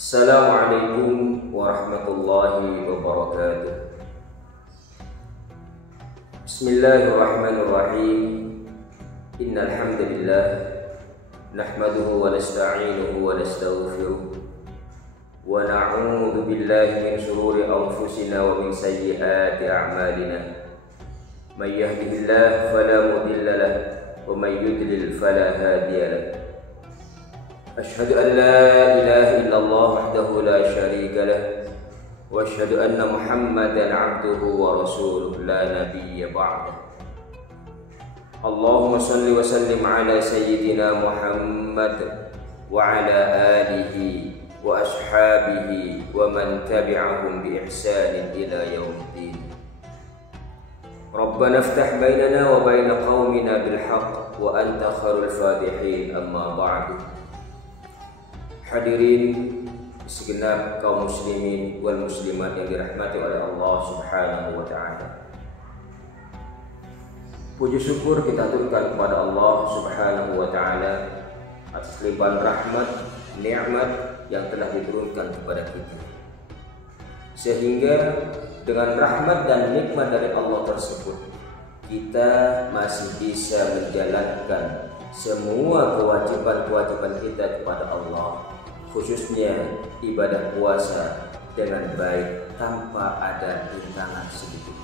Assalamualaikum warahmatullahi wabarakatuh. Bismillahirrahmanirrahim. Innal hamdalillah nahmaduhu wa nasta'inuhu wa nastaghfiruh wa na'udzu billahi min shururi anfusina wa min sayyiati a'malina. May yahdihillahu fala mudilla lahu wa may yudlil fala hadiya lahu. Asyhadu an la ilaha illallah wahdahu la syarika lah wa asyhadu anna Muhammadan 'abduhu wa rasuluh la nabiyya ba'dah. Allahumma shalli wa sallim ala sayyidina Muhammad wa ala alihi wa ashabihi wa man tabi'ahum bi ihsanin ila yaumiddin. Rabbana iftah bainana wa bain qaumina bil haqq wa anta khairul fatihin, amma ba'du. Hadirin segenap kaum muslimin wal muslimat yang dirahmati oleh Allah Subhanahu wa taala. Puji syukur kita aturkan kepada Allah Subhanahu wa taala atas limpahan rahmat, nikmat yang telah diturunkan kepada kita. Sehingga dengan rahmat dan nikmat dari Allah tersebut, kita masih bisa menjalankan semua kewajiban-kewajiban kita kepada Allah, khususnya ibadah puasa dengan baik tanpa ada rintangan sedikit.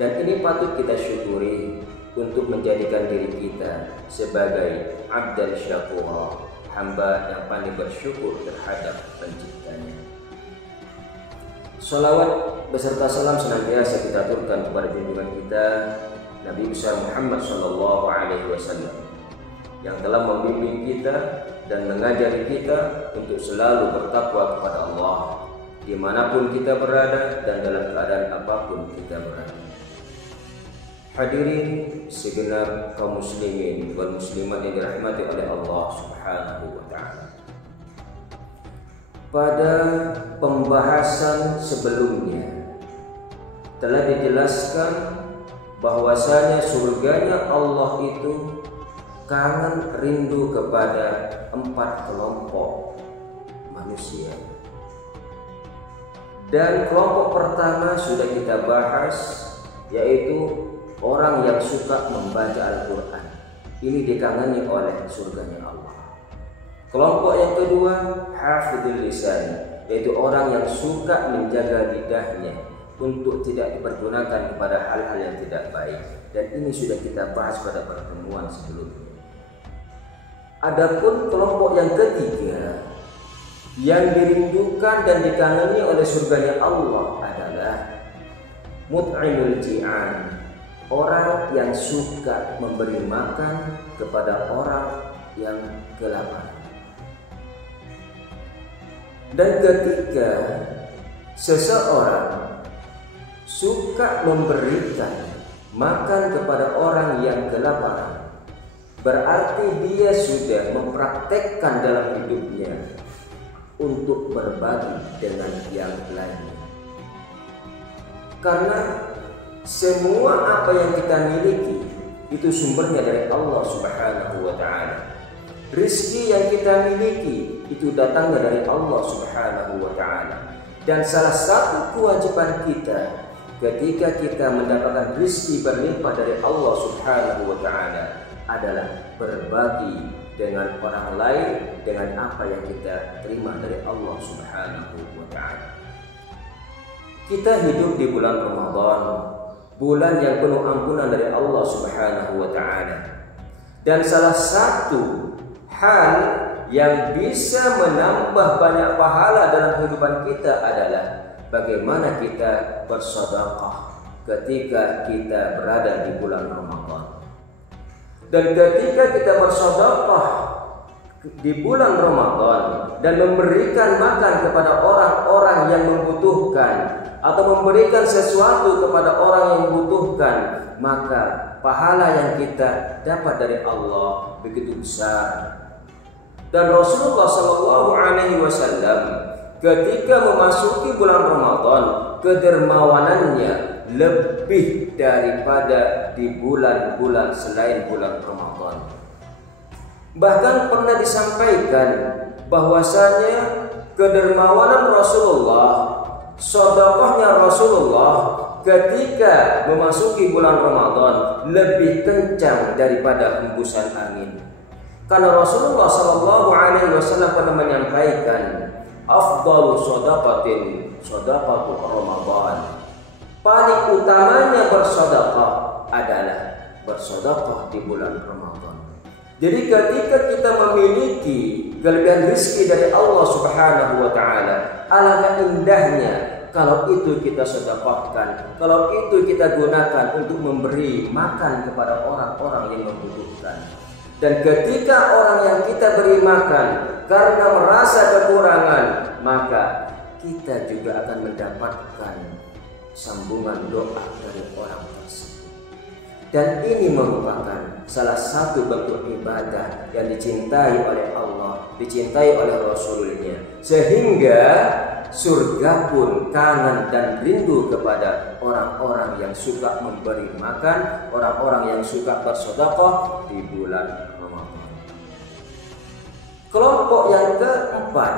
Dan ini patut kita syukuri untuk menjadikan diri kita sebagai abdan syakura, hamba yang pandai bersyukur terhadap penciptanya. Salawat beserta salam senantiasa kita aturkan kepada junjungan kita Nabi besar Muhammad SAW yang telah membimbing kita dan mengajari kita untuk selalu bertakwa kepada Allah dimanapun kita berada dan dalam keadaan apapun kita berada. Hadirin segenap kaum muslimin wal muslimat yang dirahmati oleh Allah Subhanahu wa taala. Pada pembahasan sebelumnya telah dijelaskan bahwasanya surganya Allah itu kangen rindu kepada 4 kelompok manusia. Dan kelompok pertama sudah kita bahas, yaitu orang yang suka membaca Al-Quran. Ini dikangeni oleh surganya Allah. Kelompok yang kedua, hafidhul lisan, yaitu orang yang suka menjaga lidahnya untuk tidak dipergunakan kepada hal-hal yang tidak baik. Dan ini sudah kita bahas pada pertemuan sebelumnya. Adapun kelompok yang ketiga yang dirindukan dan dikangeni oleh surganya Allah adalah mut'imul ji'an, orang yang suka memberi makan kepada orang yang kelaparan. Dan ketika seseorang suka memberikan makan kepada orang yang kelaparan, berarti dia sudah mempraktekkan dalam hidupnya untuk berbagi dengan yang lain. Karena semua apa yang kita miliki itu sumbernya dari Allah Subhanahu wa taala. Rizki yang kita miliki itu datangnya dari Allah Subhanahu wa taala. Dan salah satu kewajiban kita ketika kita mendapatkan rizki berlimpah dari Allah Subhanahu wa taala adalah berbagi dengan orang lain dengan apa yang kita terima dari Allah Subhanahu wa taala. Kita hidup di bulan Ramadan, bulan yang penuh ampunan dari Allah Subhanahu wa taala. Dan salah satu hal yang bisa menambah banyak pahala dalam kehidupan kita adalah bagaimana kita bersedekah ketika kita berada di bulan Ramadan. Dan ketika kita bersedekah di bulan Ramadan dan memberikan makan kepada orang-orang yang membutuhkan atau memberikan sesuatu kepada orang yang membutuhkan, maka pahala yang kita dapat dari Allah begitu besar. Dan Rasulullah SAW ketika memasuki bulan Ramadan, kedermawanannya lebih daripada di bulan-bulan selain bulan Ramadan. Bahkan pernah disampaikan bahwasanya kedermawanan Rasulullah, sedekahnya Rasulullah ketika memasuki bulan Ramadan lebih kencang daripada hembusan angin. Karena Rasulullah Shallallahu Alaihi Wasallam pernah menyampaikan, afdalu shadaqatin shadaqatu Ramadan. Paling utamanya bersedekah adalah bersedekah di bulan Ramadan. Jadi ketika kita memiliki kelebihan rezeki dari Allah Subhanahu wa taala, alangkah indahnya kalau itu kita sedekahkan, kalau itu kita gunakan untuk memberi makan kepada orang-orang yang membutuhkan. Dan ketika orang yang kita beri makan karena merasa kekurangan, maka kita juga akan mendapatkan sambungan doa dari orang tersebut. Dan ini merupakan salah satu bentuk ibadah yang dicintai oleh Allah, dicintai oleh Rasulnya, sehingga surga pun kangen dan rindu kepada orang-orang yang suka memberi makan, orang-orang yang suka bersedekah di bulan Ramadan. Kelompok yang keempat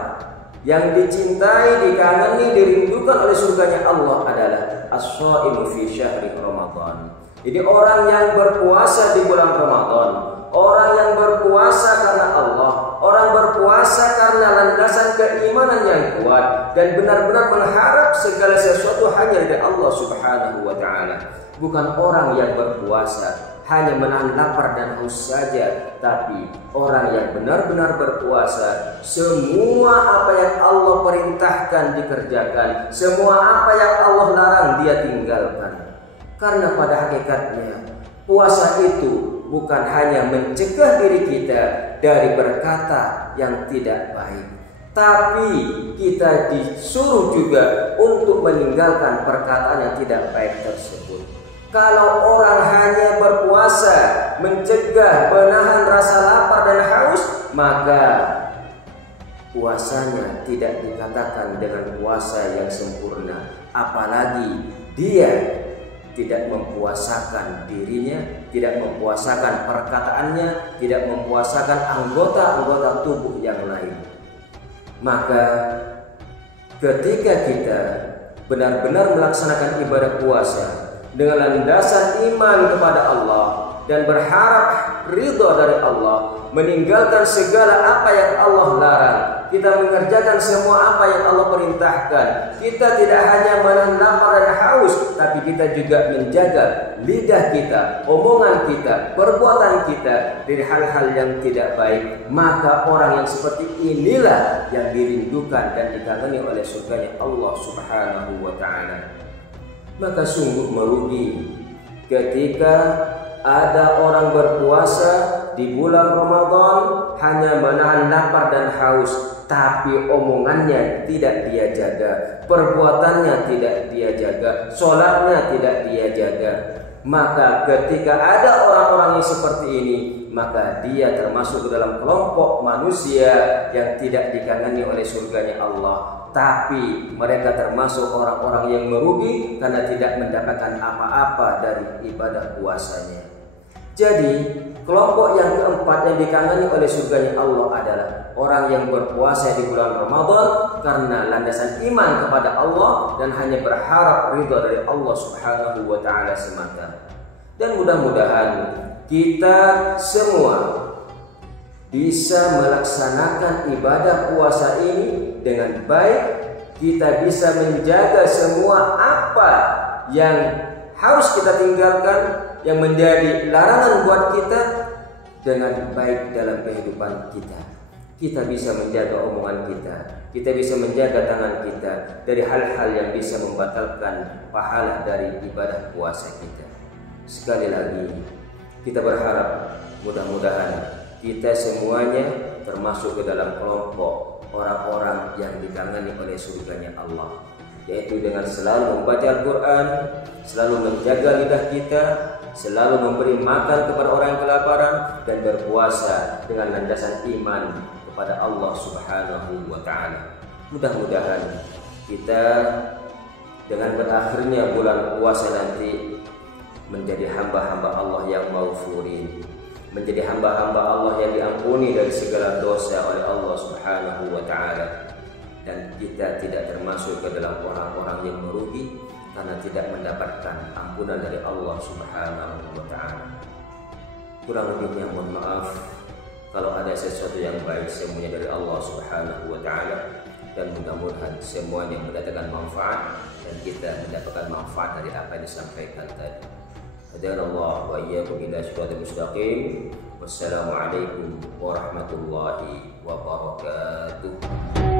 yang dicintai, dikagumi, dirindukan oleh surganya Allah adalah as-shaimu fi syahri Ramadan. Jadi orang yang berpuasa di bulan Ramadan, orang yang berpuasa karena Allah, orang berpuasa karena landasan keimanan yang kuat dan benar-benar mengharap segala sesuatu hanya dari Allah Subhanahu wa taala. Bukan orang yang berpuasa hanya menahan lapar dan haus saja, tapi orang yang benar-benar berpuasa, semua apa yang Allah perintahkan dikerjakan, semua apa yang Allah larang dia tinggalkan. Karena pada hakikatnya puasa itu bukan hanya mencegah diri kita dari berkata yang tidak baik, tapi kita disuruh juga untuk meninggalkan perkataan yang tidak baik tersebut. Kalau orang hanya berpuasa mencegah, menahan rasa lapar dan haus, maka puasanya tidak dikatakan dengan puasa yang sempurna. Apalagi dia tidak mempuasakan dirinya, tidak mempuasakan perkataannya, tidak mempuasakan anggota-anggota tubuh yang lain. Maka ketika kita benar-benar melaksanakan ibadah puasa dengan landasan iman kepada Allah dan berharap ridha dari Allah, meninggalkan segala apa yang Allah larang, kita mengerjakan semua apa yang Allah perintahkan, kita tidak hanya menahan lapar dan haus, tapi kita juga menjaga lidah kita, omongan kita, perbuatan kita dari hal-hal yang tidak baik. Maka orang yang seperti inilah yang dirindukan dan dikagumi oleh surganya Allah Subhanahu wa ta'ala. Maka sungguh merugi ketika ada orang berpuasa di bulan Ramadan hanya menahan lapar dan haus, tapi omongannya tidak dia jaga, perbuatannya tidak dia jaga, sholatnya tidak dia jaga. Maka ketika ada orang-orang yang seperti ini, maka dia termasuk ke dalam kelompok manusia yang tidak dikagumi oleh surganya Allah. Tapi mereka termasuk orang-orang yang merugi karena tidak mendapatkan apa-apa dari ibadah puasanya. Jadi kelompok yang keempat yang dikagumi oleh surganya Allah adalah orang yang berpuasa di bulan Ramadan karena landasan iman kepada Allah dan hanya berharap ridha dari Allah Subhanahu wa ta'ala semata. Dan mudah-mudahan kita semua bisa melaksanakan ibadah puasa ini dengan baik. Kita bisa menjaga semua apa yang harus kita tinggalkan, yang menjadi larangan buat kita, dengan baik dalam kehidupan kita. Kita bisa menjaga omongan kita, kita bisa menjaga tangan kita dari hal-hal yang bisa membatalkan pahala dari ibadah puasa kita. Sekali lagi kita berharap mudah-mudahan kita semuanya termasuk ke dalam kelompok orang-orang yang dikagumi oleh surganya Allah, yaitu dengan selalu membaca Al-Quran, selalu menjaga lidah kita, selalu memberi makan kepada orang yang kelaparan, dan berpuasa dengan landasan iman kepada Allah Subhanahu wa ta'ala. Mudah-mudahan kita dengan berakhirnya bulan puasa nanti menjadi hamba-hamba Allah yang maghfurin, menjadi hamba-hamba Allah yang diampuni dari segala dosa oleh Allah Subhanahu wa ta'ala. dan kita tidak termasuk ke dalam orang-orang yang merugi karena tidak mendapatkan ampunan dari Allah Subhanahu wa Ta'ala. Kurang lebihnya mohon maaf. Kalau ada sesuatu yang baik, semuanya dari Allah Subhanahu wa Ta'ala, dan mudah-mudahan semuanya mendatangkan manfaat dan kita mendapatkan manfaat dari apa yang disampaikan tadi. Hadanallahu wa iyyakum ila siratal mustaqim. Wassalamualaikum warahmatullahi wabarakatuh.